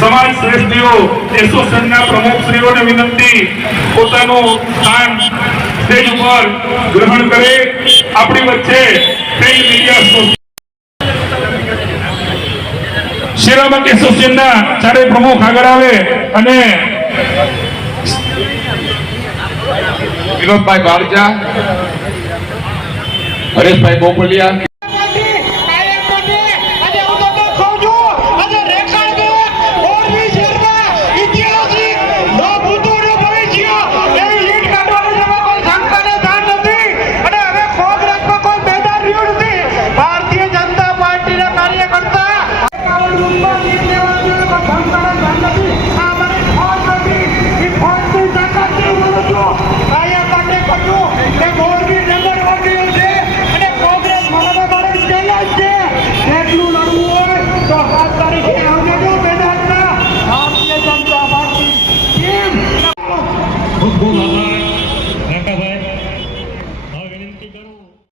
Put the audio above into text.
સમાજ શ્રેષ્ઠીઓ એસોસિએશનના પ્રમુખશ્રીઓને વિનંતી પોતાનું સ્થાન સ્ટેજ ઉપર ગ્રહણ કરે। આપણી વચ્ચે પ્રિન્ટ મીડિયા શેરાબાગ એસોસિએશનના ચારે પ્રમુખ આગળ આવે અને વિનોદભાઈ બારજા, હરેશભાઈ બોપલિયા।